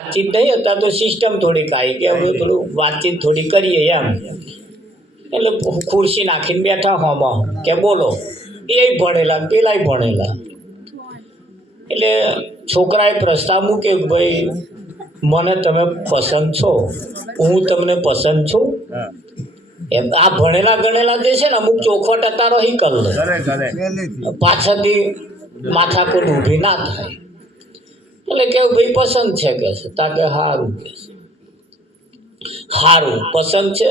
વાતચીત નહીં હતા તો સિસ્ટમ થોડીક આવી કે હવે પેલું વાતચીત થોડી કરીએ એમ એટલે ખુરશી નાખીને બેઠા હોમાં કે બોલો એ ભણેલા પેલાય ભણેલા એટલે છોકરાએ પ્રસ્તાવ મૂક્યો કે ભાઈ મને તમે પસંદ છો, હું તમને પસંદ છું. એમ આ ભણેલા ગણેલા જે છે ને અમુક ચોખવટ હતા રહી કરે પાછળથી માથાકૂટ ઊભી ના થાય. એટલે કેવું ભાઈ પસંદ છે કે છે તા કે સારું કે છે સારું પસંદ છે.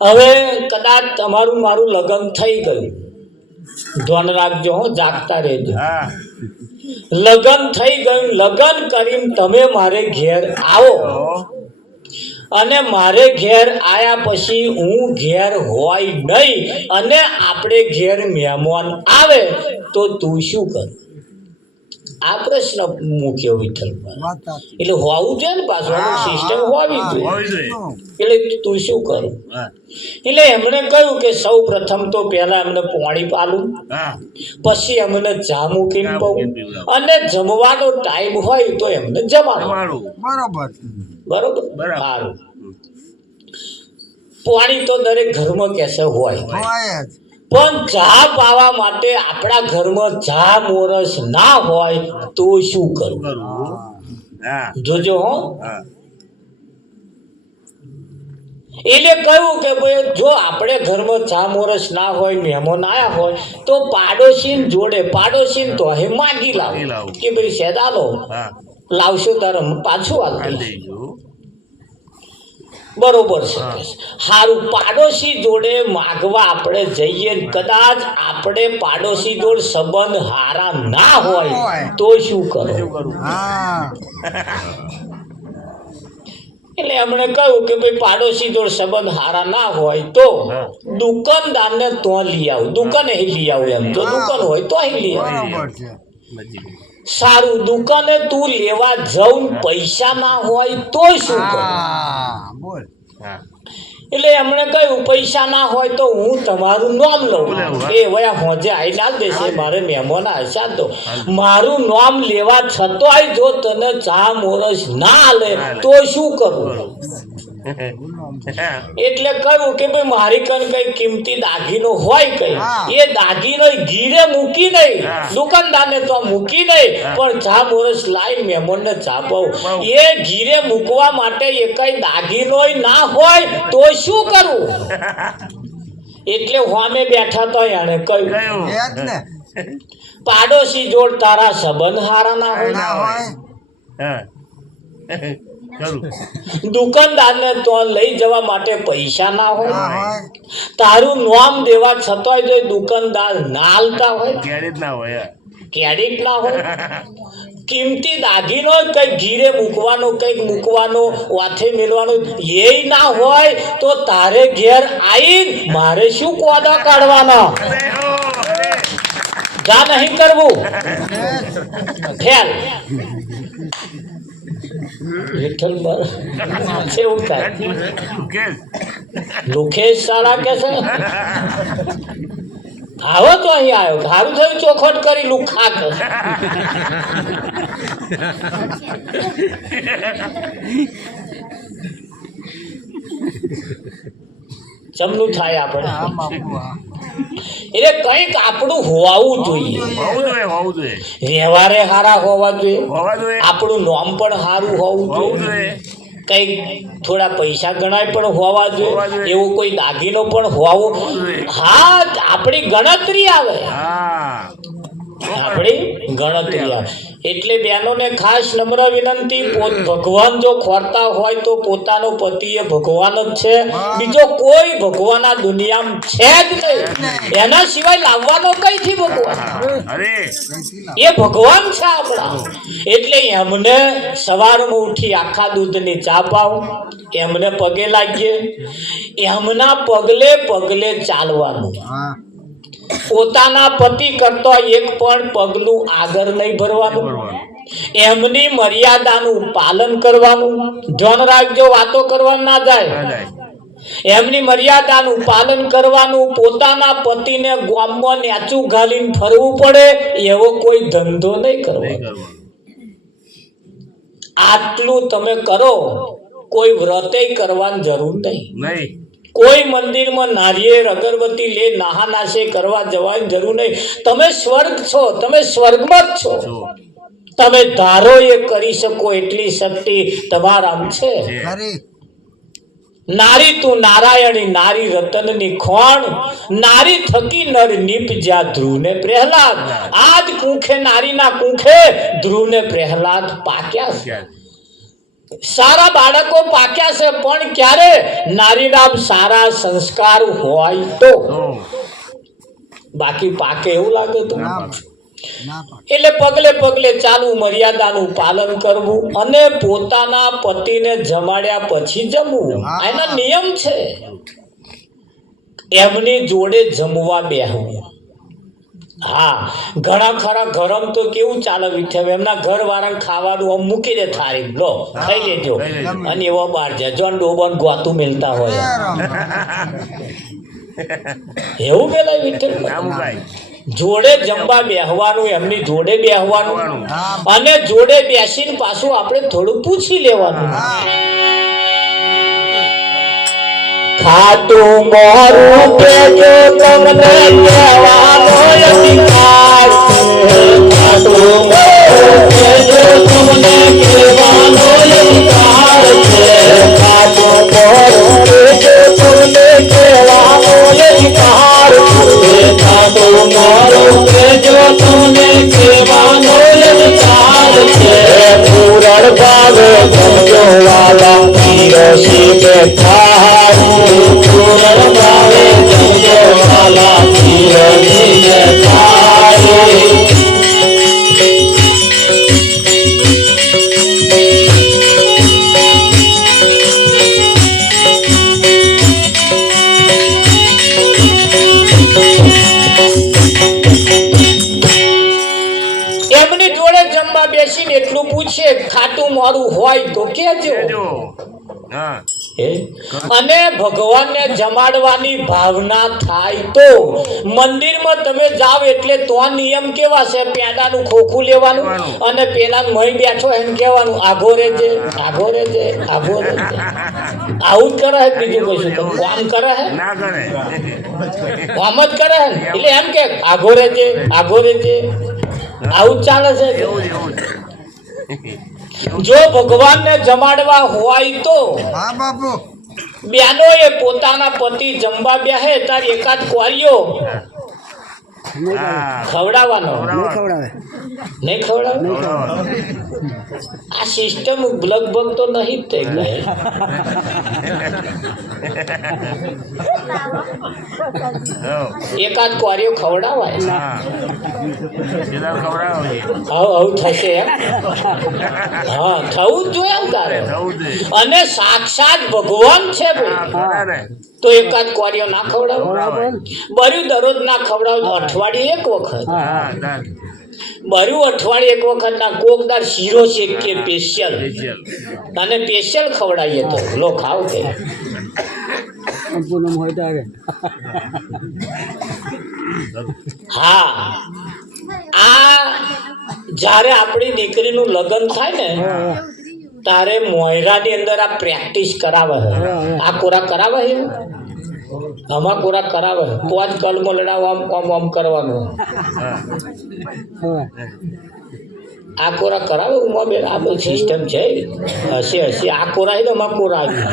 હવે કદાચ તમારું મારું લગ્ન થઈ ગયું, ધ્યાન રાખજો હો, જાગતા રહેજો. લગ્ન થઈ ગયું, લગ્ન કરીને તમે મારે ઘેર આવો અને મારે ઘેર આયા પછી હું ઘેર હોય નહીં અને આપણે ઘેર મહેમાન આવે તો તું શું કર? આ પ્રશ્ન મૂક્યો વિઠ્ઠલભાઈ. એટલે હોવું જોઈએ ને પાછું સિસ્ટમ હોવી જોઈએ. એટલે તું શું કરું? એટલે એમણે કહ્યું કે સૌ પ્રથમ તો પહેલા એમને પાણી પાલું, પછી એમને ચા મૂકીને પાઉં અને જમવાનો ટાઈમ હોય તો એમને જમાડું. બરોબર સારું. પાણી તો દરેક ઘરમાં કેસે હોય, પણ ચા પાવા માટે આપણા ઘરમાં ચા મોરસ ના હોય તો શું કરવું? જોજો હો. એટલે કહ્યું કે ભાઈ જો આપણે ઘરમાં ચા મોરસ ના હોય, મહેમાન આયા હોય તો પાડોશી જોડે તો હે માગી લાવ કે ભાઈ સેદાલો લાવશો તારે પાછું આપી. બરોબર છે. સારું, પાડોશી જોડે માગવા આપણે જઈએ, કદાચ આપણે પાડોશી જોડે સંબંધ હારા ના હોય તો શું કરો? એટલે એમણે કહ્યું કે ભાઈ પાડોશી જોડે સંબંધ હારા ના હોય તો દુકાનદારને તો લઈ આવું. દુકાને લઈ આવું, એમ તો દુકાન હોય તો લઈ આવું. સારું, દુકાને તું લેવા જઉં પૈસા ના હોય તો શું કરું? એટલે એમણે કહ્યું પૈસા ના હોય તો હું તમારું નામ લઉં. એ વયા હોજે આઈ ના દેશે, મારે મહેમાન હશા તો મારું નામ લેવા છતાંય જો તને ચા મોરસ ના લે તો શું કરવું? એટલે કહ્યું કે ભાઈ મારી કન કઈ કિંમતી દાગીનો હોય કઈ, એ દાગીનો ગીરે મૂકી નહીં, દુકાનદારને તો મૂકી નહીં, પણ ચા મોરસ લાવી મહેમાન ને ચા પાવું. એ ગીરે મૂકવા માટે એ કઈ દાગીનો ના હોય તો શું કરવું? એટલે હોમે બેઠા તો એને કહ્યું પાડોશી જોડ તારા સંબંધ હારા ના હોય, દુકાનદારને તો લઈ જવા માટે પૈસા ના હોય, તારું નામ દેવા છતાંય જો દુકાનદાર ના આલતા હોય, ક્રેડિટ ના હોય, કિંમતી દાગીનો કઈક ઘીરે મૂકવાનો, કઈક મૂકવાનો, વાથે મેળવાનો એ ના હોય તો તારે ઘેર આવીને મારે શું કોદા કાઢવાના? જા નહીં કરવું. ખ્યાલ એવું થાય. લુખેશ સારા કે છે આવો તો અહીં આવ્યો, સારું થયું ચોખવટ કરી લુખા કે ચમનું થાય આપણે. એટલે કઈક આપણું હોવું જોઈએ, વ્યવહારે સારા હોવા જોઈએ, આપણું નામ પણ સારું હોવું જોઈએ, કઈક થોડા પૈસા ગણાય પણ હોવા જોઈએ, એવો કોઈ દાગીનો પણ હોવો. હા, આપણી ગણતરી આવે, આપણી ગણતરી આવે. એટલે બહેનોને ખાસ નમ્ર વિનંતી, ભગવાન જો ખોરતા હોય તો પોતાનો પતિ એ ભગવાન જ છે, બીજો કોઈ ભગવાન આ દુનિયામાં છે જ નહીં. એના સિવાય લાવવાનો કઈથી ભગવાન? એ ભગવાન છે આપણા. એટલે એમને સવારમાં ઉઠી આખા દૂધની ચા પાવ, એમને પગે લાગીએ, એમના પગલે પગલે ચાલવાનું, પોતાના પતિ કરતા એક પણ પગલું આગળ નહીં ભરવાનું, એમની મર્યાદાનું પાલન કરવાનું. ધ્યાન રાખજો, વાતો કરવા ના જાય. એમની મર્યાદાનું પાલન કરવાનું, પોતાના પતિને ગામમાં નેચું ઘાલીને ફરવું પડે એવો કોઈ ધંધો નહીં કરવાનો. આટલું તમે કરો, કોઈ વ્રતે કરવાની જરૂર નહીં. નહીં. કોઈ મંદિરમાં નારિયેળ અગરબત્તી લે નાહાનાશે કરવા જવાની જરૂર નહીં. તમે સ્વર્ગ છો, તમે સ્વર્ગમાં જ છો. જો. તમે ધારો એ કરી શકો એટલી શક્તિ તમારામ છે. નારી તું નારાયણી, નારી રતનની ખોણ, નારી થકી નર નીપજ્યા ધ્રુવને પ્રહલાદ. આજ કુંખે નારીના કુંખે ધ્રુવને પ્રહલાદ પાક્યા છે. સારા બાળકો પાક્યા છે, પણ ક્યારે? નારીના સારા સંસ્કાર હોય તો. બાકી પાકે એવું લાગે તો. એટલે પગલે પગલે ચાલવું, મર્યાદાનું પાલન કરવું અને પોતાના પતિને જમાડ્યા પછી જમવું, એના નિયમ છે. એમની જોડે જમવા બેહવું. હા, ઘણા ખરા ગરમ તો કેવું ચાલે વિઠે, એમના ઘર વાળાને ખાવાનું આમ મૂકી દે થાળી, લો ખાઈ લેજો, અને એવો બહાર જાય જોન ડોબન ગોતું મિલતા હોય એવું પેલા વિઠે. જોડે જમવા બેહવાનું, એમની જોડે બેહવાનું, અને જોડે બેસીને પાછું આપણે થોડું પૂછી લેવાનું. ખાટું મોરું કેજો તમને કહેવાનો અધિકાર છે. ખાટું મોરું કેજો તમને કહેવાનો અધિકાર છે. ખાટું મોરું કેજો તમને કહેવાનો અધિકાર છે. ખાટું મોરું કેજો તમને કહેવાનો અધિકાર છે. પૂરણ ભાવે જમજો વાલા પીરસી બેઠા. પૂરણ ભાવે જમજો વાલા પીરસી બેઠા. એમની જોડે જમવા બેસીને એટલું પૂછે, ખાટું મોરું હોય તો કેજો. અને ભગવાનને જમાડવાની ભાવના થાય તો મંદિરમાં તમે જાઓ એટલે તો નિયમ કેવા છે? પેડાનું ખોખું લેવાનું અને પેલા મહી બેઠો એમ કહેવાનું, આઘો રેજે, આઘો રેજે, આઘો રેજે. આવું જ કરે. બીજું કશું તો કામ કરે હે, કામ જ કરે હે. એટલે એમ કે આઘો રેજે, આઘો રેજે, આવું જ ચાલે છે. જો ભગવાનને જમાડવા હોય તો બેનો એ પોતાના પતિ જમવા બેહે તાર એકાદ કોરિયો ખવડાવવાનો નહીં ખવડાવે. આ સિસ્ટમ લગભગ તો નહીં જ થઈ ગઈ. એકાદ કોરિયો ખવડાવાય, આવું થશે એમ. હા, થવું જ જોઈએ તારે. અને સાક્ષાત ભગવાન છે ભાઈ, તો એકાદ કોરિયો ના ખવડાવો. બર્યું દરરોજ ના ખવડાવો, અઠવાડિયે એક વખત. બર્યું અઠવાડિયે એક વખત ના. કોકદાર શીરો શેકીએ સ્પેશિયલ, અને સ્પેશિયલ ખવડાવીએ તો લો ખાવ કે હા. આ જ્યારે આપણી દીકરીનું લગ્ન થાય ને તારે મોયરાની અંદર આ પ્રેક્ટિસ કરાવે. આ કોરા કરાવે છે, આમાં કોરા કરાવે. પાંચ કલમો લડાવો, આમ આમ આમ કરવાનું. આ કોરા કરાવે ઉમા બેન. આ બધી સિસ્ટમ છે. હશે હશે આ કોરા છે ને આમાં કોરા આવી.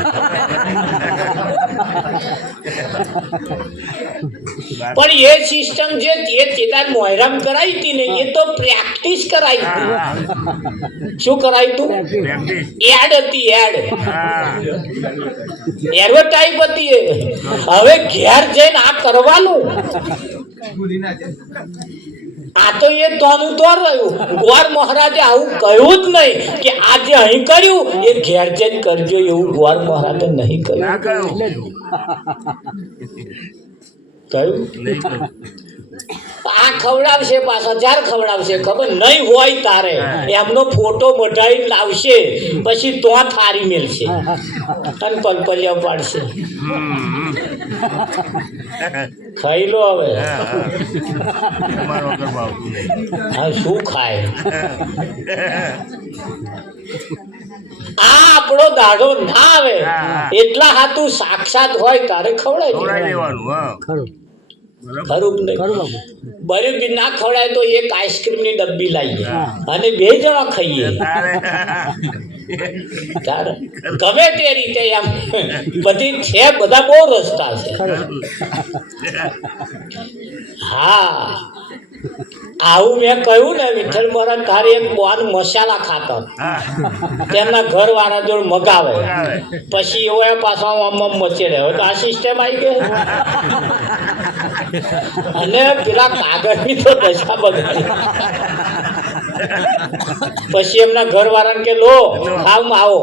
પણ એ સિસ્ટમ જે ચેતાર મોયરામ કરાવી હતી ને એ તો પ્રેક્ટિસ કરાવી હતી. શું કરાવી હતું? એડ હતી, એડ એડવર્ટાઈઝ હતી. હવે ઘેર જઈને આ કરવાનું. આ તો એ તોનું તો રહ્યું. ગોર મહારાજે આવું કહ્યું જ નહીં કે આજે અહીં કર્યું એ ઘેર જઈને કરજો, એવું ગોર મહારાજે નહીં કહ્યું. કહ્યું આ ખવડાવશે, પાછા ચાર ખવડાવશે, ખબર નહીં હોય તારે એમનો ફોટો મઢાઈ લાવશે, પછી તો થારી મેલશે અને પલપલિયા પાડશે. ખાઈ લો હવે. હા, શું ખાય? આપણો દાડો ના આવે એટલા હાથું સાક્ષાત હોય તારે ખવડાવી દેવાનું. હા ખરું કે નહીં? બરી બી ના ખવડાય તો એક આઈસ્ક્રીમ ની ડબ્બી લાવીએ અને 2 જણા ખાઈએ. તારે ગમે તે રીતે એમ બધી છે, બધા બહુ રસ્તા છે. હા, આવું મેં કહ્યું ને વિઠ્ઠલ મહારાજ તારે એક બોન મસાલા ખાતર તેમના ઘર વાળા જોડે મગાવે, પછી એવો પાછો આમ મચેડે. હવે તો આ સિસ્ટમ આવી ગઈ અને પેલા કાગળની તો દશા બગાડી. પછી એમના ઘર વાળાને કે લો ખાવ આવો,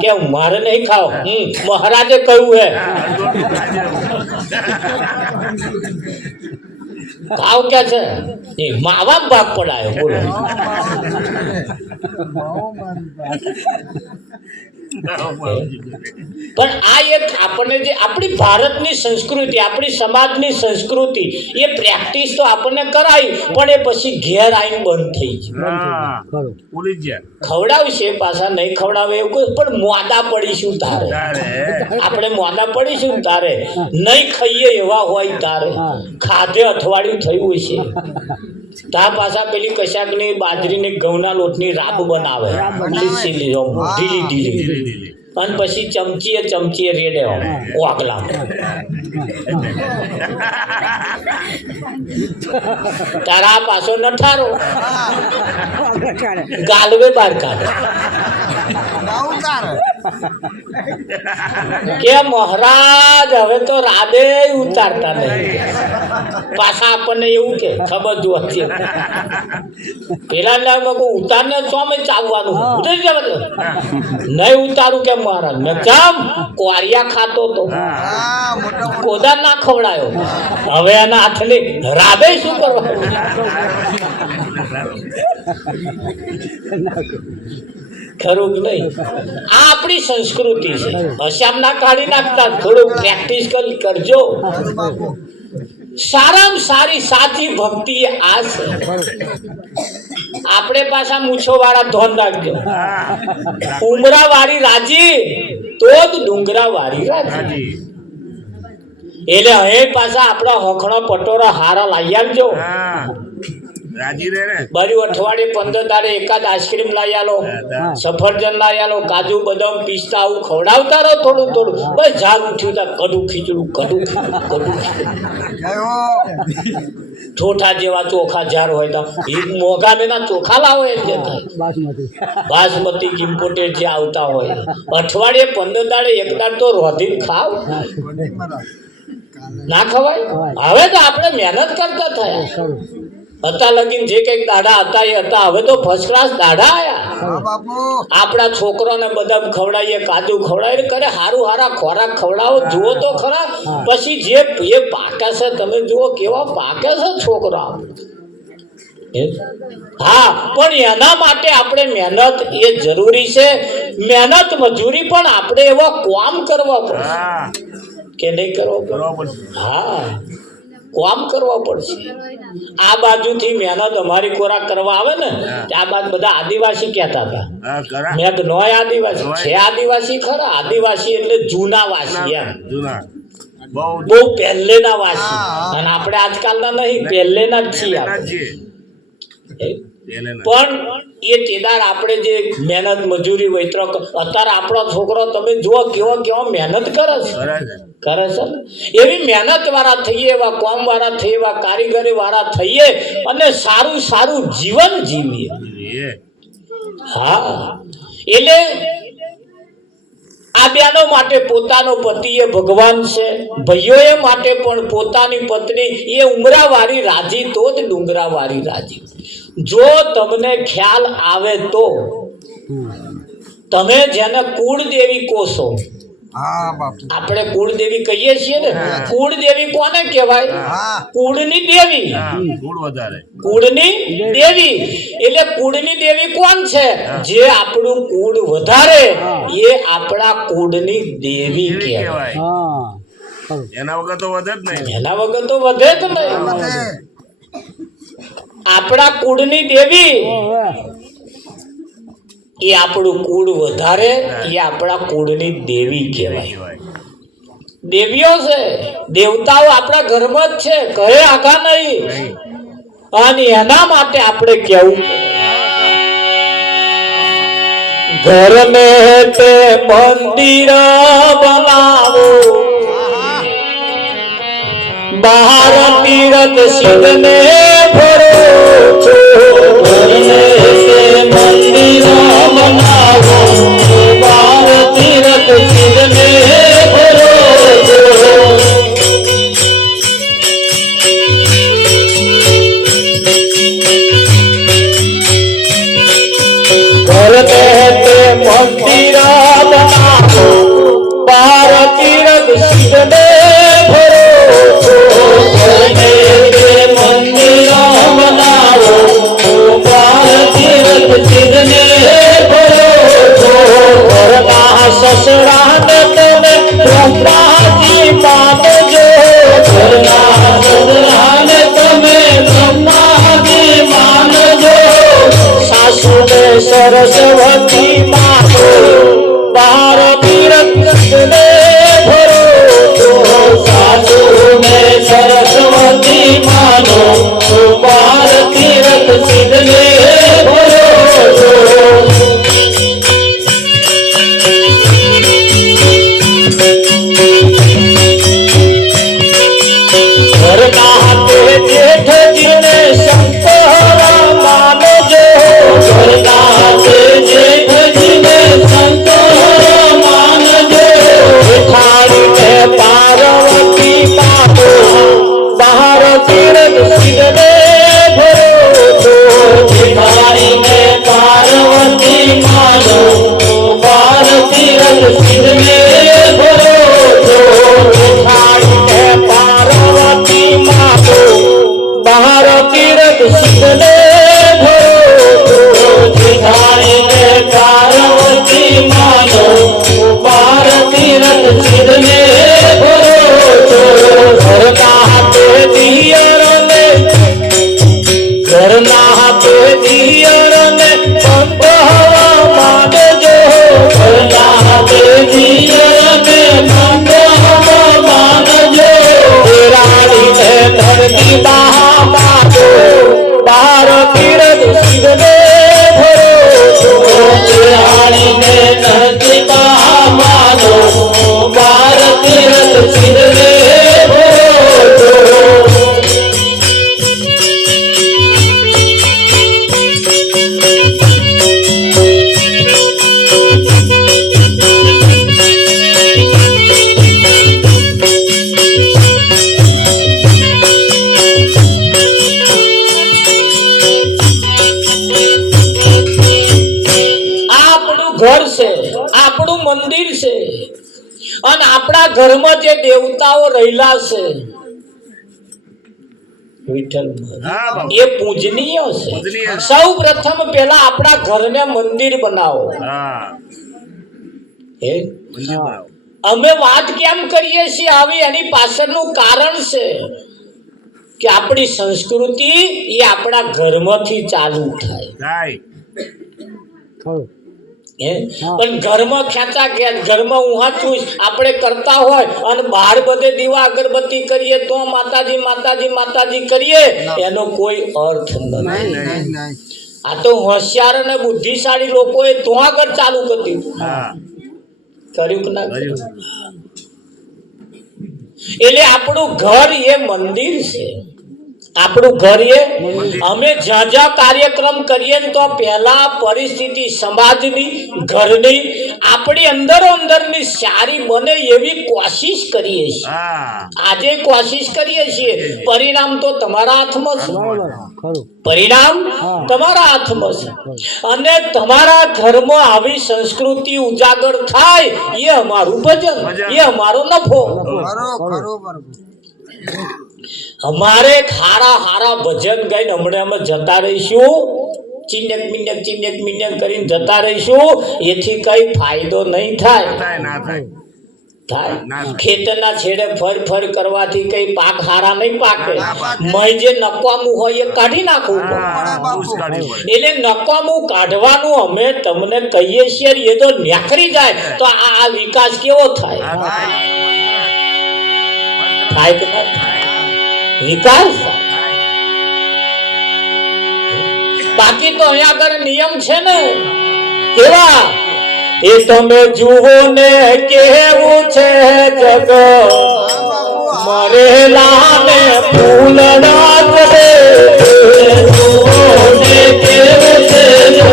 કે મારે નહીં ખાવ, મહારાજે કહ્યું હે ખાવ કે છે એ માવા ભાગ પડાયો. બોલો પણ આ એક આપણને જે આપણી ભારતની સંસ્કૃતિ, આપણી સમાજની સંસ્કૃતિ, એ પ્રેક્ટિસ તો આપણને કરાવી, પણ એ પછી ઘેર આવીને બંધ થઈ જાય. ખવડાવશે પાછા, નહીં ખવડાવે એવું કોઈ, પણ મોડા પડીશું તારે. આપણે મોડા પડીશું તારે, નહીં ખાઈએ એવા હોય તારે, ખાધે અઠવાડિયું થયું હશે તા પાછા પેલી કશાકની બાજરીની ઘઉંના લોટની રાબ બનાવે, ઢીલી ઢીલી, અને પછી ચમચીએ રેડે ઓગલા. તારા પાછો નઠારો ગાલવે બાર કાઢે કે મહારાજ હવે તો રાબે ઉતારતા નહીં. પાછા આપણને એવું કે ખબર જોવાથી પેલા ઉતારને ચોમે ચાવવાનું, નહીં ઉતારું કે મહારાજ મેં કામ કોરિયા ખાતો તો કોદા ના ખવડાયો, હવે એના હાથની રાબે શું કરવાનું? ખરું કે નહીં? આ આપણી સંસ્કૃતિ છે. હશામ ના કાઢી નાખતા, થોડું પ્રેક્ટિસ કરજો. સારામાં સારી સાચી ભક્તિ આ છે. આપણે પાછા મૂછો વાળા ધોન રાખજો. ઉમરા વાળી રાજી તો જ ડુંગરા વાળી રાજી. એટલે હવે પાછા આપણા હોખણા પટોરા હારા લાવી આવજો. બાજુ અઠવાડિયે 15 દાડે એકાદ આઈસ્ક્રીમ લાવી આલો, સફરજન લાવી આલો, કાજુ બદામ પિસ્તા આવું ખવડાવતા રહો થોડું થોડું. બસ ઝાડ ઉઠ્યું તા કડું ખીચડું. ઠોઠા જેવા ચોખા ઝાડ હોય તો મોઘા મેના ચોખા લાવો એમ કે બાસમતી ઇમ્પોર્ટેડ જે આવતા હોય. અઠવાડિયે 15 દાડે એક દાડ તો રોધીને ખાવ, ના ખવાય? હવે તો આપણે મહેનત કરતા થયા. હતા લગીન જે કઈક દાડા હતા એ હતા, હવે તો ફર્સ્ટ ક્લાસ દાડા આયા. આપણા છોકરોને બધા ખવડાવીએ, કાજુ ખવડાવીએ કરે, હારું હારા ખોરાક ખવડાવો. જુઓ તો ખરા પછી જે એ પાકે છે, તમે જુઓ કેવા પાકે છે છોકરા. હા, પણ એના માટે આપણે મહેનત એ જરૂરી છે. મહેનત મજૂરી પણ આપણે એવા કામ કરવા પડશે કે નહીં કરવા પડે? હા, કામ કરવા પડશે. આ બાજુથી મહેનત અમારી ખોરાક કરવા આવે ને, આ બાજુ બધા આદિવાસી કહેતા હતા. મેં તો નોય આદિવાસી છે, આદિવાસી ખરા. આદિવાસી એટલે જૂના વાસી, એમ બહુ પહેલેના વાસી. અને આપણે આજકાલના નહીં, પહેલેના જ છીએ આપણે. પણ એ તેદાર આપણે જે મહેનત મજૂરી વૈતરો, અત્યારે આપણો છોકરો તમે જુઓ કેવો મહેનત કરે છે ને. એવી મહેનત વાળા થઈએ, એવા કોમ વાળા થઈએ, એવા કારીગરી વાળા થઈએ અને સારું જીવન જીવીએ. હા, એટલે આ બેનો માટે પોતાનો પતિ એ ભગવાન છે. ભાઈઓએ માટે પણ પોતાની પત્ની એ ઉમરાવાળી રાજી તો જ ડુંગરાવાળી રાજી. જો તમને ખ્યાલ આવે તો તમે જેને કુળદેવી કોશો, આપણે કુળદેવી કહીએ છીએ ને, કુળદેવી કોને કહેવાય? કુળની દેવી. કુળની દેવી એટલે કુળની દેવી કોણ છે? જે આપણું કુળ વધારે એ આપણા કુળની દેવી કહેવાય. એના વગર તો વધે જ નહીં. એના વગર તો વધે જ નહીં. આપણા કુળની દેવી એ આપણું કુળ વધારે, એ આપણા કુળની દેવી કહેવાય. દેવીઓ છે, દેવતાઓ આપણા ઘરમાં જ છે, કહે આખા નહીં. અને એના માટે આપણે કેવું, ઘર મે તે મંદિર બનાવો, બહાર તીરથ સિદ્ધને ભરો છો. ઘર મે તે મંદિર બનાવો, બહાર તીરથ સિદ્ધને ભરો છો. ઘર મે તે મંદિર બનાવો, બહાર તીરથ સિદ્ધને ભરો છો. ઘર મે તે મંદિર બનાવો, બહાર તીરથ સિદ્ધને ભરો છો. ઘરના સસરાને તમે બ્રહ્માજી માનજો, ઘરના સસરાને તમે બ્રહ્માજી માનજો. સાસુને સરસ્વતી માનો, બહાર તીરથ સિદ્ધને ભરો છો. સાસુને સરસ્વતી માનો, બહાર તીરથ સિદ્ધને ભરો છો. ઘરના હાથે જેઠજીને શંકર માનજો, ઘરના હાથે જેઠજીને શંકર માનજો. જેઠાણીને પાર્વતી માનો, બહાર તીરથ સિદ્ધને ભરો છો. જેઠાણીને પાર્વતી માનો, બહાર તીરથ સિદ્ધને ભરો છો. જેઠાણીને પાર્વતી માનો, બહાર તીરથ સિદ્ધને ભરો છો. જેઠાણીને પાર્વતી માનો, બહાર તીરથ સિદ્ધને ભરો છો. ઘરના હાથે દિયરને, ઘરના હાથે દિયરને બંધવા માનજો, ઘરના હાથે દિયરને બંધવા માનજો. દેરાણીને ધરતી બહા માનો, બહાર તીરથ સિદ્ધને ભરો છો. દેરાણીને ધરતી બહા માનો, બહાર તીરથ સિદ્ધને ભરો છો. આપણું ઘર છે, આપણું મંદિર છે, અને આપણા ઘરમાં જે દેવતાઓ રહેલા છે વિઠ્ઠલ હા બાપુ. એ પૂજનીય છે. પૂજનીય. સૌ પ્રથમ પહેલા આપણા ઘરને મંદિર બનાવો. હા હે? મંદિર બનાવો. અમે વાત કેમ કરીએ છીએ આવી, એની પાછળનું કારણ છે કે આપણી સંસ્કૃતિ એ આપણા ઘરમાંથી ચાલુ થાય. થાય. હે? પણ ઘરમાં ખેંચા ખેંચ, ઘરમાં ઉહાચું આપણે કરતા હોય અને બહાર બધે દીવા અગરબત્તી કરીએ તો માતાજી માતાજી માતાજી કરીએ, એનો કોઈ અર્થ નથી. આ તો હોશિયાર અને બુદ્ધિશાળી લોકોએ તો આગળ ચાલુ કરી દીધું. હા કર્યું કે ના કર્યું? કર્યું. એટલે આપણું ઘર એ મંદિર છે. આપણું ઘર એ અમે જ્યાં જ્યાં કાર્યક્રમ કરીએ ને તો પહેલા પરિસ્થિતિ સમાજની, ઘરની, આપણી અંદરો અંદરની સારી બને એવી કોશિશ કરીએ છીએ. હા આજે કોશિશ કરીએ છીએ, પરિણામ તો તમારા હાથમાં છે. પરિણામ તમારા હાથમાં છે. અને તમારા ઘરમાં આવી સંસ્કૃતિ ઉજાગર થાય એ અમારું ભજન, એ અમારો નફો. અમારે ખારા હારા ભજન ગાઈને હમણાં અમે જતા રહીશું, ચિન્નક મિન્નક કરીને જતા રહીશું, એથી કઈ ફાયદો નહીં થાય. થાય ના થાય. થાય ના થાય. ખેતરના છેડે ફર ફર કરવાથી કઈ પાક હારા નહીં પાકે ના પાકે. મય જે નકામું હોય એ કાઢી નાખવું પડે. હા, ઊસ કાઢવી પડે. એટલે નકામું કાઢવાનું અમે તમને કહીએ છીએ એ તો નેકરી જાય તો આ વિકાસ કેવો થાય હા, થાય. થાય કે ના થાય? વિકાસ થાય. બાકી તો અહીંયા આગળ નિયમ છે ને કેવા એ તમે જુઓ ને કેવું છે જગ મરેલા ને ફૂલડા કરે જુઓ ને કેવું છે જગ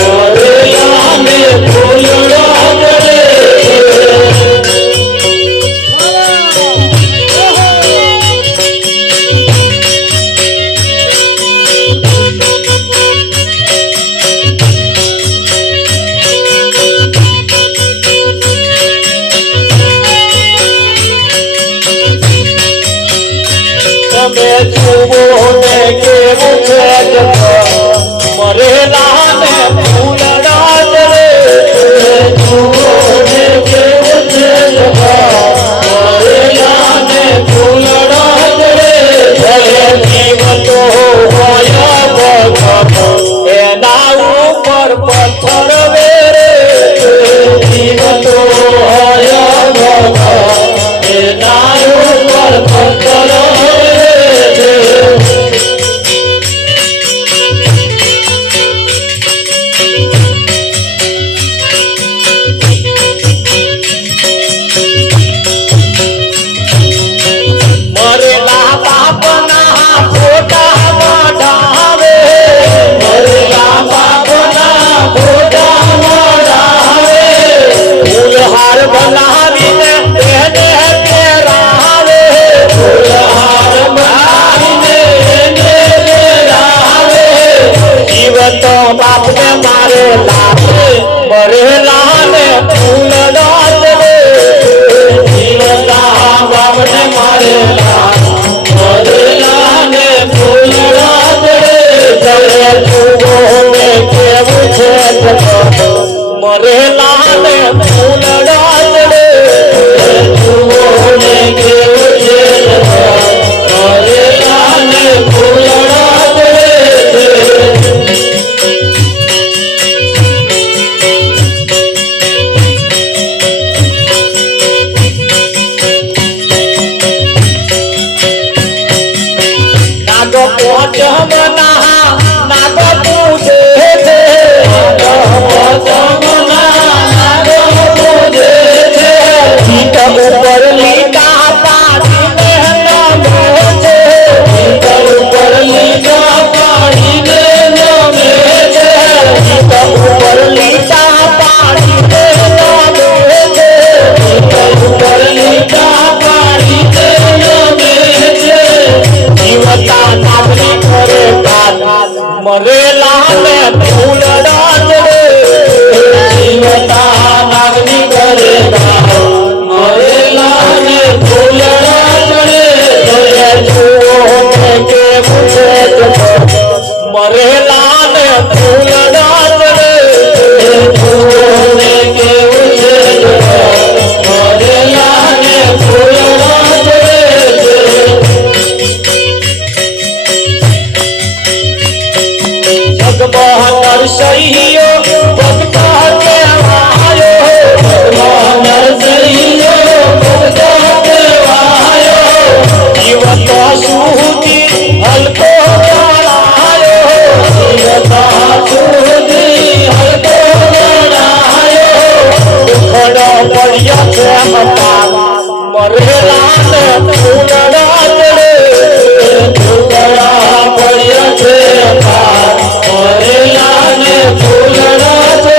મરેલા ને ફૂલડા કરે તમે જુઓ ને કેવું છે જગ મરેલા ને ફૂલડા કરે જુઓ ને કેવું છે જગ મરેલા ને ફૂલડા કરે જીવતો હોય ભગવાન એના ઉપર પથ્થર વેરે જીવતો હોય ભગવાન એના ઉપર પથ્થર મરેલા બાપના ફોટા મઢાવે મરેલા બાપના ફોટા મઢાવે ફૂલહાર બનાવીને એને પહેરાવે ફૂલહાર બનાવીને એને પહેરાવે જીવતો બાપને મારે લાવે મરેલા ને ફૂલડા ચડે જીવતા બાપને મારે મરેલા ને ફૂલડા ચડે જુઓ ને કેવું છે મરેલા ને ફૂલડા ચડે જુઓ ને કેવું છે મરેલા ને ફૂલડા ચડે નાગો પોચમના નાગો પૂજે છે નાગો પૂજે છે જીત ઉપર લીટા પાડીને નમે છે જીત ઉપર લીટા પાડીને નમે છે જીત ઉપર લીટા પાડીને નમે છે જીત ઉપર લીટા પાડીને નમે છે જીવતા નાગરી કરે ગાત મરેલા ને ફૂલડા ચડે જીવતા નાગરી કરે ગાત મરેલા ને ફૂલડા ચડે જુઓ ને કેવું છે મરેલા ને ફૂલડા ચડે જુઓ ને કેવું છે મરેલા ને ફૂલડા ચડે જગમોહન નરસૈયો ભક્ત કહેવાયો જગમોહન નરસૈયો ભક્ત કહેવાયો જીવતો સુધી હલકો ગણાયો જીવતો સુધી હલકો ગણાયો ઉખડો પડ્યો છે મતા મરેલા ને ફૂલડા ચડે ફૂલડા પડ્યો છે મરેલા ને ફૂલડા ચડે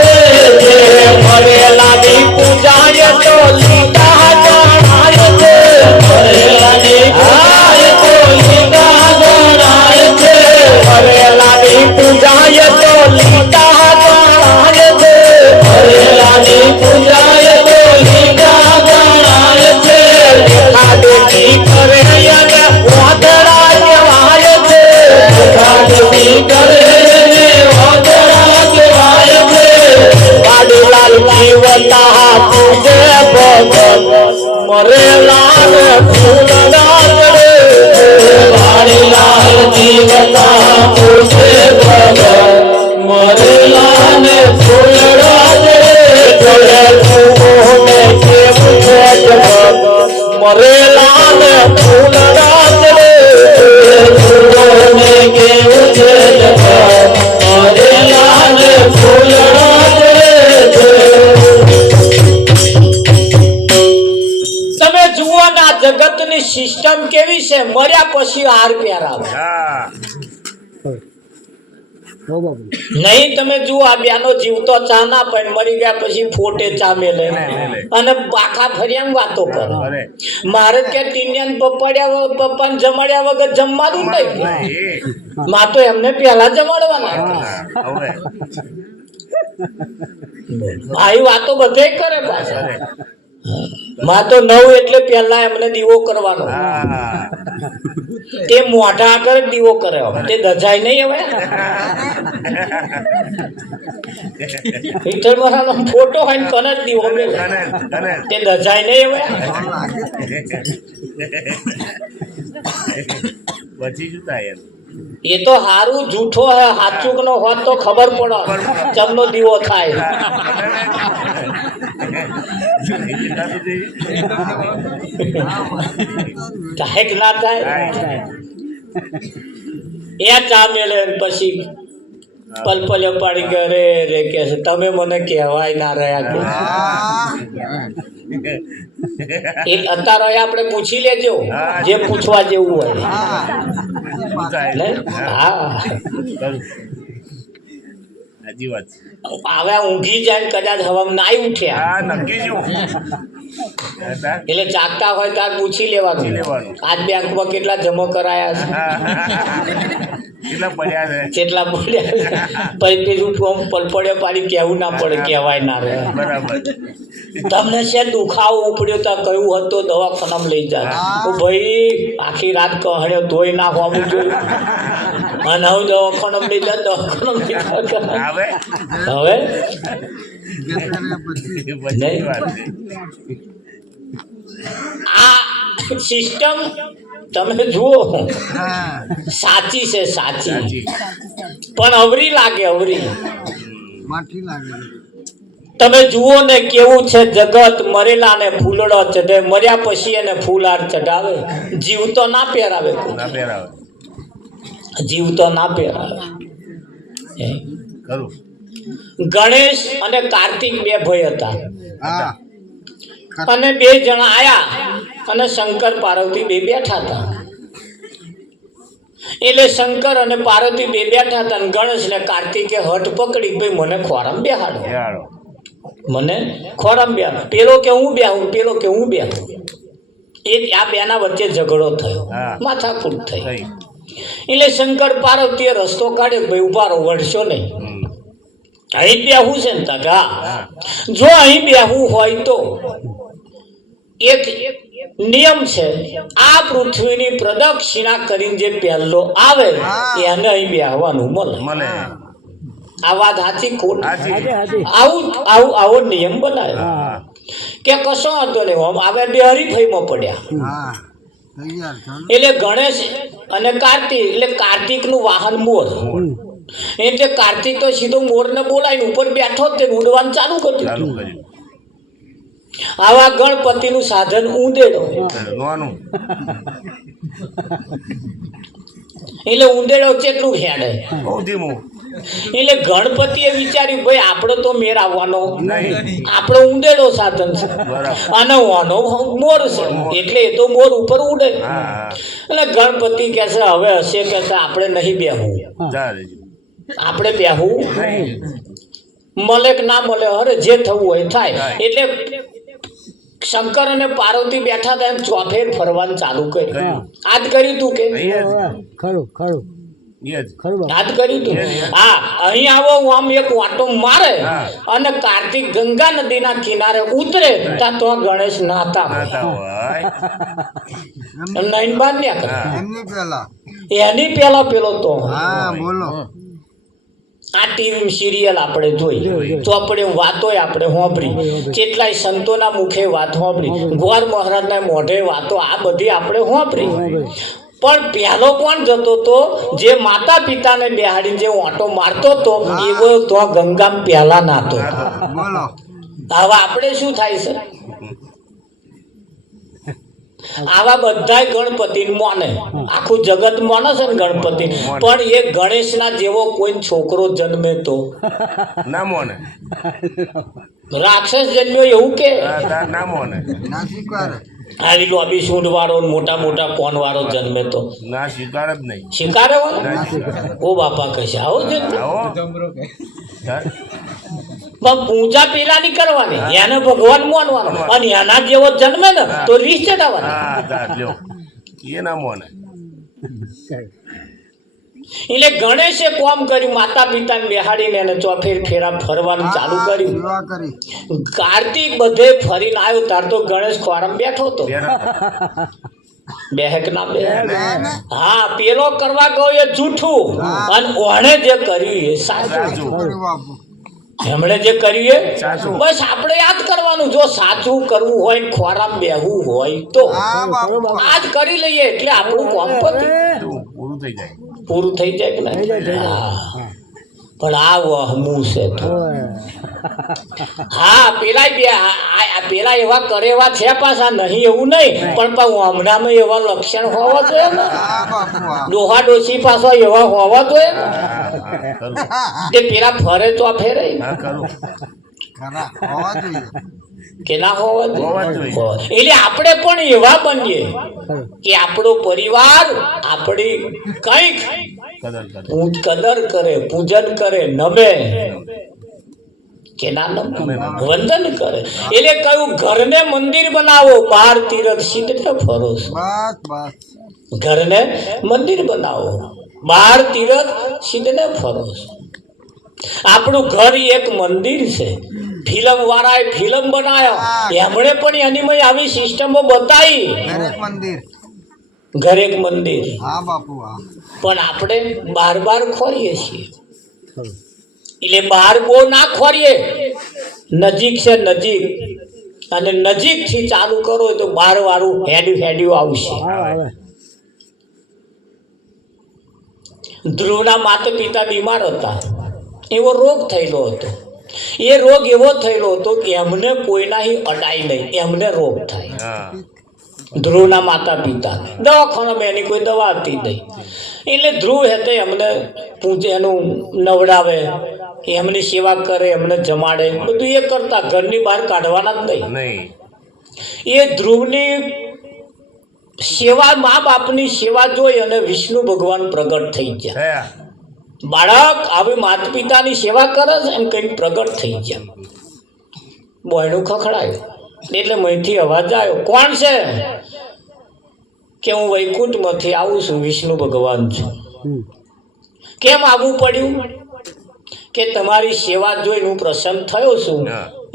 મરેલા ની પૂજાય તો લીટા ગણાય છે મરેલા ની પૂજાય તો લીટા ગણાય છે મરેલા ની પૂજાય તો લીટા ગણાય છે મરેલા ની પૂજાય તો લીટા ગણાય છે દેખી કરે અને વાદળા કહેવાય છે દેખી કરે અને વાદળા કહેવાય છે વાડીલાલ જીવતા પૂજે ભગત મરેલા ને ફૂલડા જડે વાડીલાલ જીવતા પૂજે ભગત મરેલા ને ફૂલડા જડે જોને કેવું છે જગત મરેલા ને ફૂલડા જડે જોને કેવું છે જગત મરેલા ને ફૂલડા જડે તમે જુઓ ના જગતની સિસ્ટમ કેવી છે મર્યા પછી હાર પહેરાવે હા નહીં તમે જુઓ આ બેનો જીવતો ચા ના પણ મરી ગયા પછી ફોટે ચા મેલે અને પાખા ફરિયામ વાતો કરે અરે મારે કે ટીનિયન પપ્પાને જમાડ્યા વગર જમવાનું જ નહીં માં તો એમને પહેલા જમાડવાના હવે આવી વાતો બધે કરે પાછા અરે માં તો નવ એટલે પહેલા એમને દીવો કરવાનો હા તે મોઢા આગળ જ દીવો કરે તે દજાય નહીં હવે વિઠ્ઠલ મહારાજનો ફોટો હોય ને કને જ દીવો મેલે અને તે દજાય નહીં હવે પછી શું થાય એમ એ તો હારું જૂઠો હે હાચુક નો હોત તો ખબર પડે ચમનો દીવો થાય થાય કે ના થાય એ ચા મેલે ને પછી પલપલે પાડી કે રે રે કે છે તમે મને કહેવાય ના રહ્યા કે એક અત્યારે આપણે પૂછી લેજો જે પૂછવા જેવું હોય હા સાચી વાત હવે ઊંઘી જાય ને કદાચ હવામાં નાઈ ઉઠ્યા હા નક્કી શું એટલે જાગતા હોય ત્યારે પૂછી લેવાનું આજ બેંકમાં કેટલા જમા કરાયા કેટલા પડ્યા છે છે કેટલા પડ્યા છે પછી પેલું ફોર્મ પલપડ્યો પાડી કહેવું ના પડે કહેવાય ના રહે બરાબર તમને છે દુખાવો ઉપડ્યો તો કયું હતો દવાખાનામાં લઈ જાય તો ભાઈ આખી રાત કહ્યો ધોઈ નાખવાનું જોયું અને હવે દવાખાનામાં લઈ જાય દવાખાનામાં લઈ જાય હવે હવે પછી વાત છે આ સિસ્ટમ તમે જુઓ સાચી છે સાચી સાચી પણ અવરી લાગે અવરી માઠી લાગે તમે જુઓ ને કેવું છે જગત મરેલા ને ફૂલડો ચઢે મર્યા પછી એને ફૂલહાર ચઢાવે જીવતો ના પહેરાવે કોઈ. ના પહેરાવે જીવતો ના પહેરાવે હે. ખરું ગણેશ અને કાર્તિક બે ભાઈ હતા હા અને બે જણા આયા અને શંકર પાર્વતી બે બેઠા હતા એટલે શંકર અને પાર્વતી બે બેઠા હતા અને ગણેશ ને કાર્તિકે હઠ પકડી ભાઈ મને ખોરામ બેહાડો યારો મને ખોરામ બેહાડો પેલો કે હું બેહું પેલો કે હું બેહું એ આ બેના વચ્ચે ઝઘડો થયો હા. માથાકૂટ થઈ થઈ એટલે શંકર પાર્વતીએ રસ્તો કાઢ્યો ભાઈ ઉભા રહો વળશો નહીં અહીં બેહું છે ને તકા જો અહીં બેહું હોય તો એક નિયમ છે આ પૃથ્વીની પ્રદક્ષિણા કરીને જે પહેલો આવે એને અહીં બેહવાનું મળે મળે આ વાત સાચી ખોટ સાચી આવો નિયમ બનાવ્યો હા કે કશો હતો નહીં આમ આવે બે હરીફાઈમાં પડ્યા હા તૈયાર છો ને? એટલે ગણેશ અને કાર્તિક એટલે કાર્તિકનું વાહન મોર એટલે કાર્તિક તો સીધો મોરને બોલાવીને ઉપર બેઠો જ તે ઉડવાનું ચાલુ ચાલુ કર્યું કર્યું આવા ગણપતિનું સાધન ઊંધેડો નોનું એટલે ઊંધેડો કેટલું હેડે બહુ ધીમું એટલે ગણપતિએ વિચાર્યું ભાઈ આપણો તો મેર આવવાનો નહીં આપણો ઊંધેડો સાધન છે બરાબર અને વાનો મોર છે એટલે એ તો મોર ઉપર ઉડે હા એટલે ગણપતિ કહે છે હવે હશે કે છે આપણે નહીં બેહવું ચાલે આપણે બેહવું નહીં મળે કે ના મળે અરે જે થવું હોય થાય એટલે શંકર અને પાર્વતી બેઠા હતા એમ ચોફેર ફરવાનું ચાલુ કર્યું આજ કર્યું તું કે ખરું ખરું યસ ખરું યાદ કર્યું તું હા અહીં આવો હું આમ એક વાટો મારે અને કાર્તિક ગંગા નદીના કિનારે ઉતરે ત્યાં તો ગણેશ નાતા નાતા હોય નૈન બાર ન્યા કરે એમની પેલા એની પેલા પેલો તો હા બોલો આ ટીવી સિરિયલ આપણે જોઈ, ચોપડીઓ વાતોય આપણે સાંભળી, કેટલાય સંતોના મુખે વાત સાંભળી, ગોર મહારાજના મોઢે વાતો, આ બધી આપણે સાંભળી. પણ પહેલો કોણ જતો તો? જે માતા પિતાને બેહાડીને જે ઓંટો મારતો તો એવો તો ગંગામ પહેલા નાતો. બોલો હવે આપણે શું થાય છે? આવા બધા ગણપતિ માને, આખું જગત માને છે ને ગણપતિ, પણ એ ગણેશના જેવો કોઈ છોકરો જન્મે તો ના મોને, રાક્ષસ જન્મ્યો એવું કે ના મોને, ના સ્વીકારે આવી લોબી સૂંઢ વાળો મોટા મોટા કોન વાળો જન્મે તો ના સ્વીકાર જ નહીં. શિકારે હોય? ના સ્વીકાર. ઓ બાપા કશે આવો છે ને? આવો. હા. પણ પૂજા પેલા ની કરવાની, એને ભગવાન માનવાનો, અને એના જેવો જન્મે ને તો રીસ ચડાવવાની. હા, તા લ્યો. એ ના મોને. એટલે ગણેશે કોમ કર્યું, માતા પિતાને બેહાડીને એને ચોફેર ફેરા ફરવાનું ચાલુ કર્યું. સેવા કરી કાર્તિક બધે ફરીને આવ્યો તાર તો ગણેશ ખોરામ બેઠો હતો. બેહક ના બે? હા, પેલો કરવા ગયો એ જૂઠું, અને ઓણે જે કર્યું એ સાચું. કર્યું બાપુ એમણે જે કર્યું એ સાચું. બસ આપણે યાદ કરવાનું. જો સાચું કરવું હોય ને ખોરામ બેહવું હોય તો હા બાપુ આજ કરી લઈએ એટલે આપણું કામ પત્યું. પૂરું થઈ જાય. પૂરું થઈ જાય કે નહીં? હા. પણ આ વહમું છે તો. હા, પેલા બે પેલા એવા કરે એવા છે પાછા, નહીં એવું નહીં, પણ હમણાંમાં એવા લક્ષણ હોવા જોઈએ ને. હા બાપુ હા ડોહા ડોસી પાછા એવા હોવા જોઈએ ને. કરું. કે પેલા ફરે તો ફેરે હા, કરું. ખરા હોવા જોઈએ કે ના હોવા હોવા જોઈએ? જોઈએ. એટલે આપણે પણ એવા બનીએ કે આપણો પરિવાર આપણી કંઈક કદર કરે. કદર કરે, પૂજન કરે, નમે કે ના નમે, વંદન કરે. એટલે કયું ઘરને મંદિર બનાવો, બાર તીરથ સિદ્ધ ફરો. બસ બસ ઘરને મંદિર બનાવો, બાર તીરથ સિદ્ધ ફરો. આપણું ઘર એક મંદિર છે. ફિલ્મ વાળાએ ફિલ્મ બનાવ્યો, એમણે પણ એની આવી સિસ્ટમો બતાવી. દરેક મંદિર ઘર એક મંદિર, હા બાપુ હા પણ આપણે બાર ખોરીએ છીએ. એટલે બહાર બહુ ના ખોરીએ, નજીક છે નજીક, અને નજીક થી ચાલુ કરો તો બાર વાળું હેડ્યું આવશે. ધ્રુવના માતા પિતા બીમાર હતા, એવો રોગ થયેલો હતો. એ રોગ એવો થયેલો હતો કે એમને કોઈના અડાય નહીં, એમને રોગ થાય. હા. ધ્રુવના માતા પિતા દવાખાનામાં એની કોઈ દવા આપતી નહીં. એટલે ધ્રુવ હેતે એમને પૂજે, એનું નવડાવે, એમની સેવા કરે, એમને જમાડે, બધું એ કરતા, ઘરની બહાર કાઢવાના જ નહીં. નહીં. એ ધ્રુવની સેવા, મા બાપની સેવા જોઈ અને વિષ્ણુ ભગવાન પ્રગટ થઈ ગયા. થયા. બાળક આવી માતા પિતાની સેવા કરે છે એમ કંઈક પ્રગટ થઈ ગયા. બોયણું ખખડાયું એટલે મહીથી અવાજ આવ્યો, કોણ છે? કે હું વૈકુંઠમાંથી આવું છું, વિષ્ણુ ભગવાન છું. કેમ આવવું પડ્યું? કે તમારી સેવા જોઈને હું પ્રસન્ન થયો છું,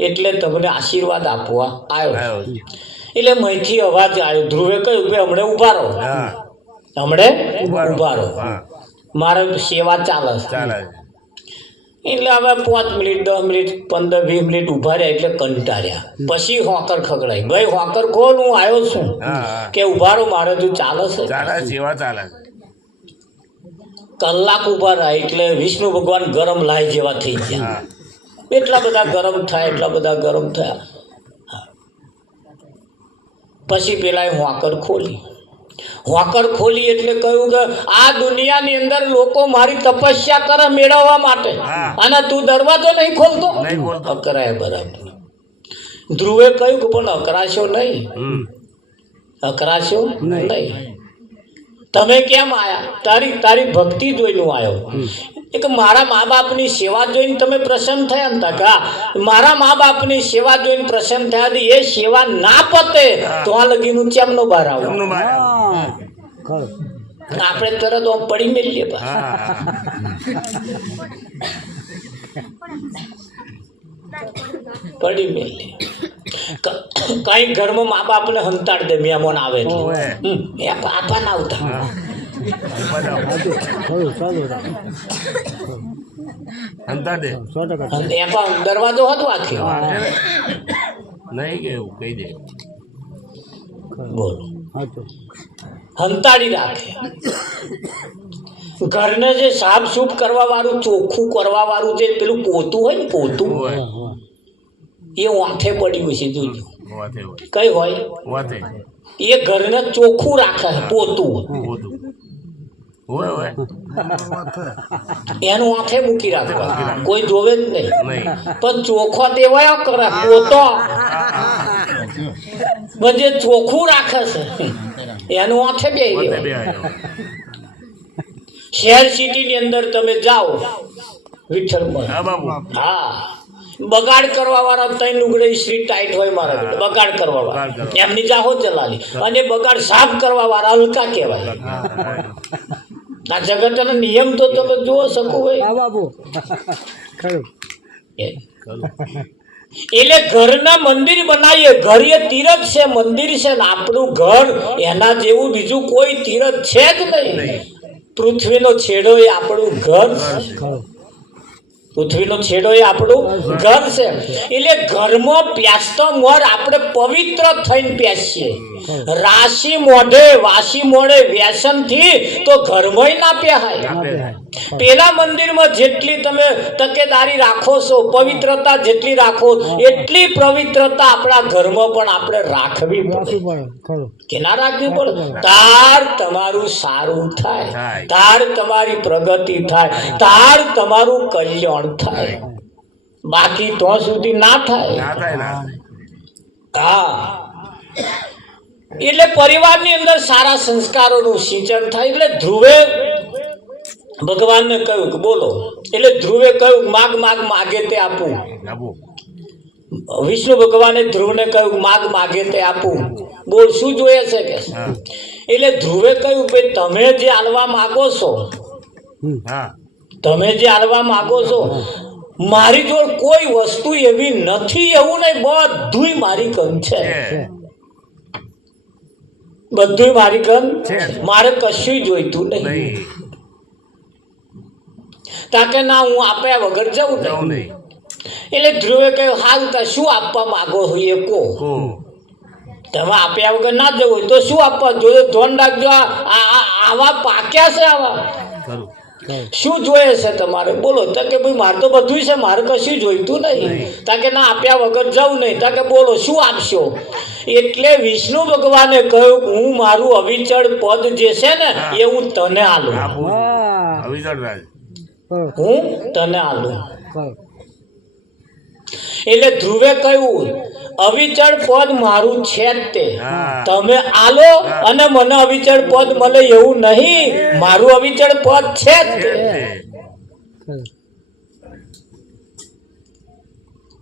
એટલે તમને આશીર્વાદ આપવા આવ્યો છું. એટલે મહીથી અવાજ આવ્યો. ધ્રુવે કહ્યું કે હમણે ઉભા રહો, હા. હમણે ઉભા રહો, હા. મારે સેવા ચાલે છે. ચાલે. એટલે હવે 5 મિનિટ 10 મિનિટ 15-20 મિનિટ ઉભા રહ્યા એટલે કંટાળ્યા. પછી હોકર ખગડાઈ, ભાઈ હોકર ખોલ, હું આવ્યો છું. હા. કે ઉભા રહો, મારે તું ચાલે છે. ચાલે. સેવા ચાલે. કલાક ઉભા રહ્યા એટલે વિષ્ણુ ભગવાન ગરમ લાય જેવા થઈ ગયા. હા. એટલા બધા ગરમ થયા, એટલા બધા ગરમ થયા. પછી પેલા હોકર ખોલી. હોકર ખોલી એટલે કહ્યું કે આ દુનિયાની અંદર લોકો મારી તપસ્યા કરે મેળવવા માટે, અને તું દરવાજો નહીં ખોલતો. નહીં ખોલતો. અકરાય બરાબર. ધ્રુવે કહ્યું કે પણ અકરાશો નહીં, અકરાશો નહીં. તમે કેમ આયા? તારી ભક્તિ જોઈને આવ્યો. કે મારા મા બાપની સેવા જોઈને તમે પ્રસન્ન થયા ને? તા મારા મા બાપની સેવા જોઈને પ્રસન્ન થયા હતી. એ સેવા ના પતે તો આ લગીનું ચેમનો બહાર આવો? એમનું મારે. આપણે તરત આમ પડી મેલીએ. હા. પડી મેલીએ. કઈ ઘરમાં મા બાપને હંતાડ દે, મહેમાન આવે ઓવે. આપા ના આવતા. અંતા દે અને એમાં દરવાજો હતો આખી નહીં કે એવું કહી દે બોલો હંતાડી રાખે. ઘરને જે સાફ સૂફ કરવા વાળું ચોખ્ખું કરવા વાળું જે પેલું પોતું હોય ને પોતું હોય એ વાંઠે પડ્યું છે જોજો વાતે હોય કઈ હોય વાતે એ ઘરને ચોખ્ખું રાખે છે પોતું બધું હોય હોય એનું આંખે મૂકી રાખવા કોઈ જોવે જ નહીં નહીં પણ ચોખ્ખો દેવાયો કરે પોતો પણ જે ચોખ્ખું રાખે છે એનું આંખે બે વાતે બે આવ્યો શહેર સિટીની અંદર તમે જાઓ વિઠ્ઠલમાં હા બાબુ હા બગાડ કરવા વાળા ત્રણ લુગડે ઇસ્ત્રી ટાઈટ હોય મારા બેટા બગાડ કરવા વાળા એમની જાહો ચલાલી અને બગાડ સાફ કરવા વાળા હલકા કહેવાય. આ જગતના નિયમ તો તમે જોવો શકો હોય એટલે ઘરના મંદિર બનાવીએ. ઘર એ તીરથ છે, મંદિર છે ને આપણું ઘર એના જેવું બીજું કોઈ તીરથ છે જ નહીં. પૃથ્વીનો છેડો એ આપણું ઘર છે. પૃથ્વીનો છેડો એ આપણું ઘર છે. એટલે ઘરમાં પ્યાસતો મોર આપણે પવિત્ર થઈને પ્યાસીએ. રાશિ મોઢે વાસી મોડે વ્યસનથી તો ઘરમાં ના પ્યાહાય. પેલા મંદિરમાં જેટલી તમે તકેદારી રાખો છો, પવિત્રતા જેટલી રાખો એટલી પવિત્રતા આપણા ઘરમાં પણ આપણે રાખવી પડે. કે ના રાખવી પડે? તાર તમારું સારું થાય, તાર તમારી પ્રગતિ થાય, તાર તમારું કલ્યાણ થાય. બાકી તો સુધી ના થાય. ના થાય ના હા, એટલે પરિવારની અંદર સારા સંસ્કારોનું સિંચન થાય. એટલે ધ્રુવે ભગવાનને કહ્યું કે બોલો, એટલે ધ્રુવે કહ્યું માગ માગ માગે તે આપું. બાબુ વિષ્ણુ ભગવાને ધ્રુવને કહ્યું માગ માગે તે આપું. બોલ શું જોઈએ છે કે? એટલે ધ્રુવે કહ્યું ભાઈ તમે જે આલવા માગો છો, હા તમે જે આલવા માગો છો, મારી જોડે કોઈ વસ્તુ એવી નથી એવું નહીં, બધુંય મારી કન છે. બધુંય મારી કન મારે કશું જોઈતું નહીં. નહીં તાકે ના હું આપ્યા વગર જવું જવું નહીં. નહીં એટલે ધ્રુવે કહ્યું હાલ તા શું આપવા માંગો છો એ કહો. કો તમે આપ્યા વગર ના જવું હોય તો શું આપવા જોઈએ? ધ્યાન રાખજો. આવા પાક્યા છે, આવા ખરું શું જોઈએ છે તમારે બોલો? તો કે ભાઈ મારે તો બધું છે, મારે કશું જોઈતું નહીં. તાકે ના આપ્યા વગર જવું નહીં. તાકે બોલો શું આપશો? એટલે વિષ્ણુ ભગવાને કહ્યું હું મારું અવિચળ પદ જે છે ને એ હું તને આલું. અવિચળ રાજ હું તને આલું. એટલે ધ્રુવે કહ્યું અવિચળ પદ મારું છે જ તે, તમે આલો અને મને અવિચળ પદ મળે એવું નહીં. મારું અવિચળ પદ છે જ તે.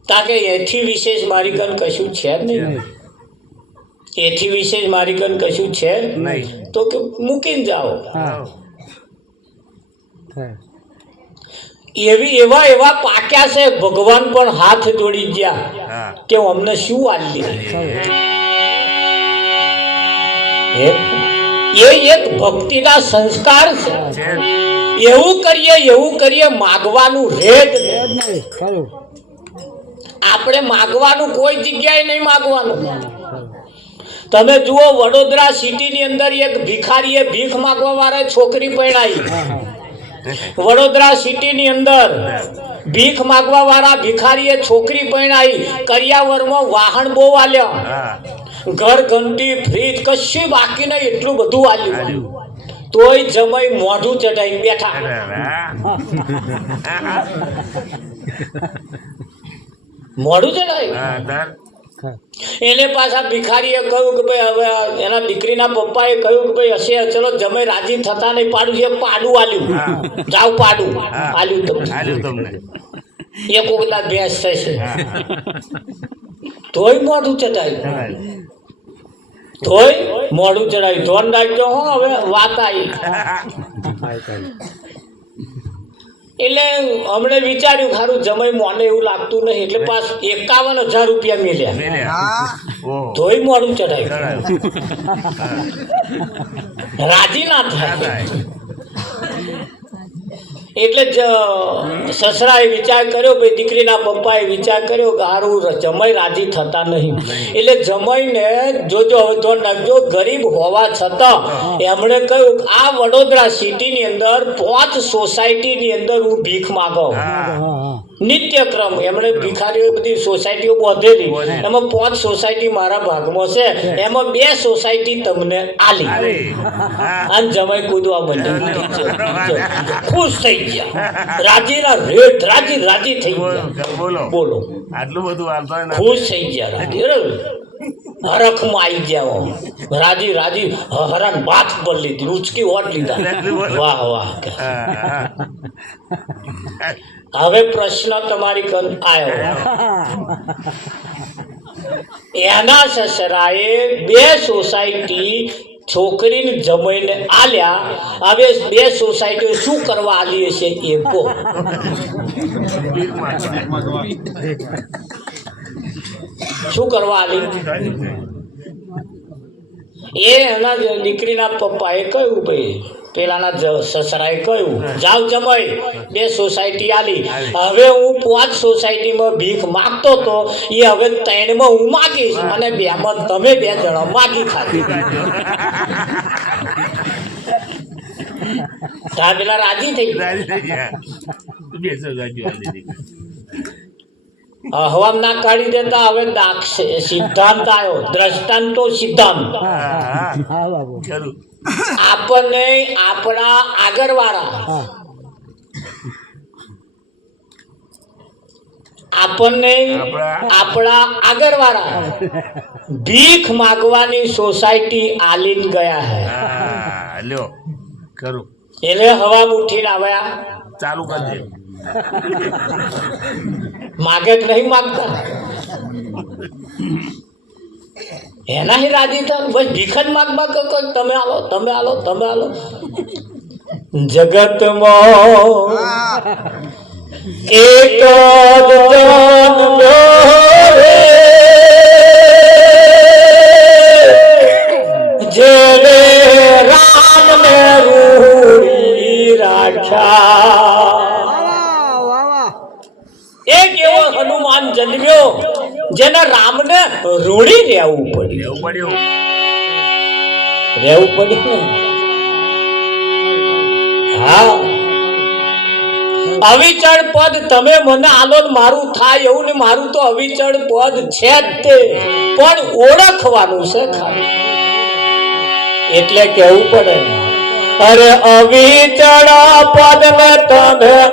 તાકે એથી વિશેષ મારી કન કશું છે જ નહીં. એથી વિશેષ મારી કન કશું છે નહીં. તો કે મૂકીને જાઓ. એવા એવા પાક્યા છે, ભગવાન પણ હાથ જોડી ગયા હા કે અમને શું આલી. એ એક ભક્તિના સંસ્કાર છે. છે એવું કરીએ માગવાનું રેડ નહીં. આપણે માગવાનું કોઈ જગ્યાએ નહીં માગવાનું. તમે જુઓ વડોદરા સિટીની અંદર એક ભિખારીએ ભીખ માગવા વાળા છોકરી પરણાવી. વડોદરા સિટીની અંદર ભીખ માગવા વાળા ભિખારીએ છોકરી પરણાવી. કરિયાવરમાં વાહન બહુ આલ્યા, હા ઘર ઘંટી ફ્રીજ કશું બાકી નહીં, એટલું બધું આલ્યું. તોય જમાઈ મોઢું ચઢાઈ બેઠા. મોઢું ચઢાયું. હા તાર એને પાછા ભિખારીએ કહ્યું કે ભાઈ હવે એના દીકરીના પપ્પાએ કહ્યું કે ભાઈ હશે ચલો જમાઈ રાજી થતા નહીં, પાડું છે પાડું આલ્યું. જાવ પાડું આલ્યું તમને. આલ્યું તમને એક ઓગલા ભેંસ થશે. તોય મોઢું ચઢાયું. તોય મોઢું ચડાવ્યું. ધોન રાખજો હો, હવે વાત આવી. એટલે હમણે વિચાર્યું ખારું જમાઈ મોને એવું લાગતું નહીં, એટલે પાસ 51,000 રૂપિયા મળ્યા. મેલ્યા ઓહ તોય મોઢું ચડાવ્યું. ચડાયું રાજી ના થાય. એટલે જ સસરાએ વિચાર કર્યો, ભાઈ દીકરીના પપ્પાએ વિચાર કર્યો કે હારું જમાઈ રાજી થતા નહીં, એટલે જમાઈને જોજો હવે ધ્યાન રાખજો, ગરીબ હોવા છતાં એમણે કહ્યું કે આ વડોદરા સિટીની અંદર 5 સોસાયટીની અંદર હું ભીખ માગો. નિત્યક્રમ એમણે ભિખારીઓ બધી સોસાયટીઓ બાંધેલી, એમાં 5 સોસાયટી મારા ભાગમાં છે, એમાં 2 સોસાયટી તમને આલી. અને જમાઈ કૂદવા માંડ્યો, ખુશ થઈ ગયા, રાજીના રેટ રાજી થઈ ગયા. બોલો આટલું બધું હાલતો ખુશ થઈ ગયા, રાજી હરખમાં આવી ગયા, રાજી હરાન બાત પર લીધી, ઉચકી ઓટ લીધા. વાહ વાહ. હવે પ્રશ્ન તમારી કન આવ્યો. એના સસરાએ 2 સોસાયટી છોકરીને જમાઈને આલ્યા. હવે 2 સોસાયટીઓ શું કરવા આલી હશે એ કહો. શું કરવા આલી? એના દીકરીના પપ્પાએ કહ્યું, ભાઈ પેલાના સસરાએ કહ્યું જાવ જમાઈ 2 સોસાયટી આલી, હવે હું 5 સોસાયટીમાં ભીખ માગતો તો એ હવે 3માં હું માગીશ અને 2માં તમે 2 જણા માગી ખાધી. ત્યાં પેલા રાજી થઈ ગયા. હવામ ના કાઢી દેતા. હવે સિદ્ધાંત આવ્યો, દ્રષ્ટાંતો સિદ્ધાંત. આપણને આપણા આગળવાળા ભીખ માગવાની સોસાયટી આલીન ગયા હે. એટલે હવા ઉઠીને આવ્યા, ચાલુ કરી દે. માગે કે નહીં માગતા, એના હી રાજી થાય. બસ ભીખ જ માગવા કે તમે આલો. જગતમાં એક જ જેને રામને રૂડી રાખ્યા. એક એવો હનુમાન જન્મ્યો જેને રામને રૂડી રહેવું પડ્યું. હા, અવિચળ પદ તમે મને આલો મારું થાય એવું ને, મારું તો અવિચળ પદ છે જ તે, પણ ઓળખવાનું છે ખાલી. એટલે કેવું પડે, અરે અવિચળ પદ ને તમે